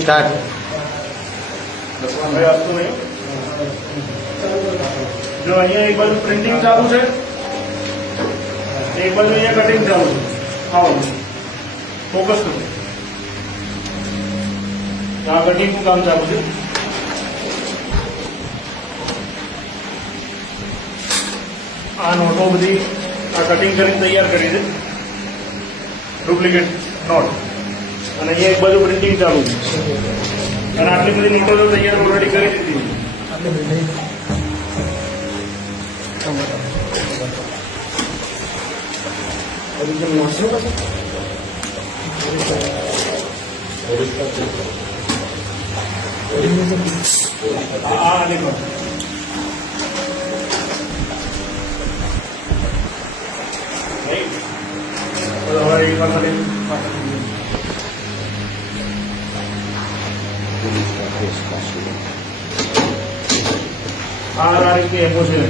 Start. ભાઈ વાંચતું નહીં. જો અહીંયા એક બાજુ પ્રિન્ટિંગ ચાલુ છે, એક બાજુ અહીંયા કટિંગ ચાલુ છે. આવો ફોકસ કરો. આ કટિંગનું કામ ચાલુ છે. આ નોટો બધી આ કટિંગ કરીને તૈયાર કરી છે, ડુપ્લિકેટ નોટ. અને અહીંયા એક બાજુ પ્રિન્ટિંગ ચાલુ છે અને આટલી બધી નોટો તૈયાર ઓલરેડી કરી દીધી. હા દેખો હવે એક વાર આ રીતની એપો છે.